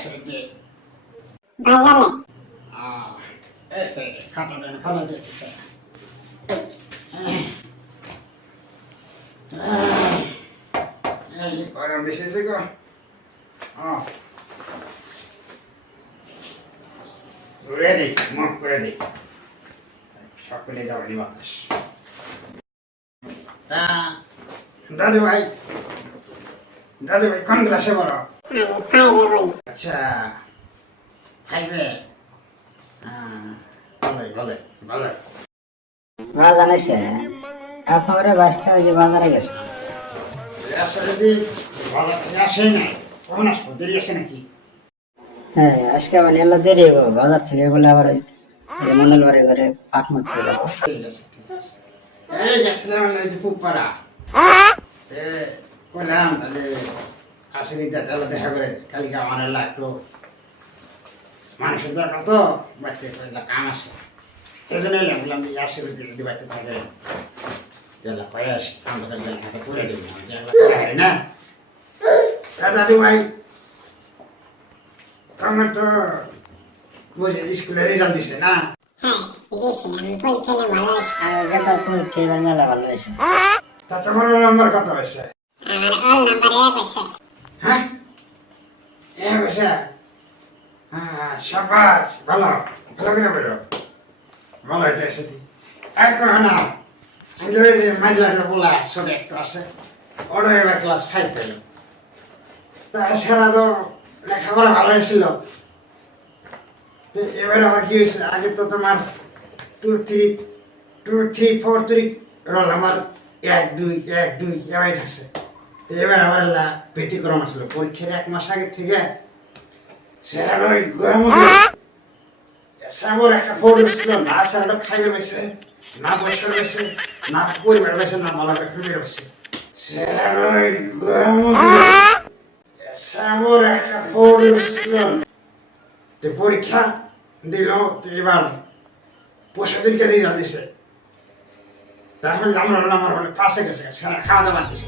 অনেক এসে আসলে বাজারে খাতাটা খাতা দিতে গরম বেশি হয়েছে গো ঘুরে দিই মুখ করে দিই সকলে যাওয়ার বাতাস তা দাদু ভাই দাদু ভাই কোন ক্লাসে বলো ফাইভে আচ্ছা খাইবে ভালোই ভালোই ভালোই। বাজার এসে আপনারা বাঁচতে ওই যে বাজারে গেছে আসলে বাজার থেকে আসে নাই কখন আসব? দেরি আছে নাকি? হ্যাঁ আজকে মানে এলো দেরি হইব। বাজার থেকে বলে আবার ওই যে বাড়ি ঘরে পাট মারতে যাব ঠিক আছে ঠিক আছে। এই গেছিলাম ওই যে ফুপারা তে বললাম তাহলে আসলে তাহলে দেখা করে কালকে আমার এলা একটু মানুষের দরকার তো বাড়িতে কাম আছে। সেই জন্য এলাম বললাম যে আসলে যদি বাড়িতে থাকে যেগুলা কয়ে আসি। আমরা কালকে হাতে করে দেবো না। দাদু ভাই আমার তো বুঝে স্কুলে রেজাল্ট দিছে না। হ্যাঁ তা তোমার নাম্বার কত হয়েছে? আমার নাম্বার এক আছে হ্যাঁ? হ্যাঁ সাবাস, ভালো ভালো করে বেরো ভালো আছে এবার ক্লাস ফাইভ পেল তা এছাড়া তো লেখাপড়া ভালো হয়েছিল। এবার আমার কি হয়েছে, আগে তো তোমার two three two three four three roll আমার এক, দুই এক, দুই থাকছে। তো এবার আবার ব্যতিক্রম আসলো। পরীক্ষার এক মাস আগে থেকে গরম না না না একটা পরীক্ষা দিল এবার পরশু দিনকে রেজাল্ট দিছে। তাহলে আমরা পাশে গেছে খাওয়া দাওয়া দিছে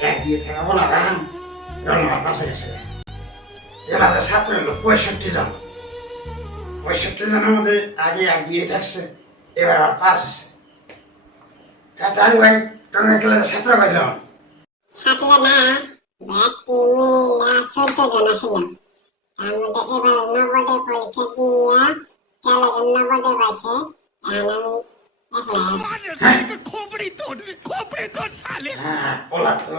থেকে রাম আমার পাশে গেছে এলাকার ছাত্র হলো পঁয়ষট্টি জন পঁয়ষট্টি জনের মধ্যে আগে এক দিয়ে থাকছে এবার আবার পাস হচ্ছে তাহলে ভাই তোমার ক্লাসের ছাত্র কয়জন সাথে না ব্যক্তি মিলা চোদ্দ জন আছিল তার মধ্যে এবার নবদে পরীক্ষা দিয়া তেরো জন নবদে পাইছে আর আমি একলা আছি ওলা তো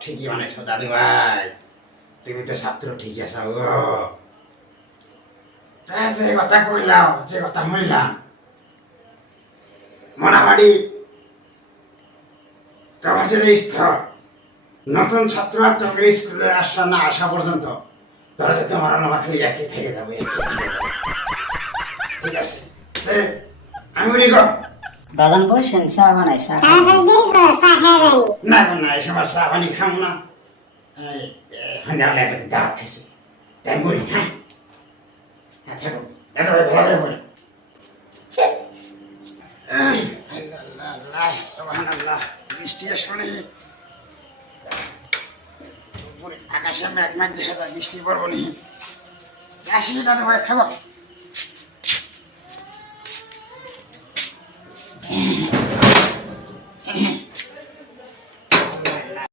ঠিকই বানাইছো দাদু ভাই তুমি তো ছাত্র ঠিকই আছো গো তা যে কথা কইলাম যে কথা মূল্যাম মোটামুটি তোমার যে স্থল নতুন ছাত্র আর তোমার স্কুলে আসা না আসা পর্যন্ত ধরো যে তোমার আমার খালি একই থেকে যাবে। ঠিক আছে আমি বলি গো বাগান বসেন চা বানাই চা না না খাম না। একটা তাই বলি হ্যাঁ হ্যাঁ থাকো। দাদা ভালো করে বলে। বৃষ্টি আসলে আকাশে মেঘ মেঘ দেখা যায় বৃষ্টি পড়ব নি। আসি দাদা ভাই খাব। Yeah.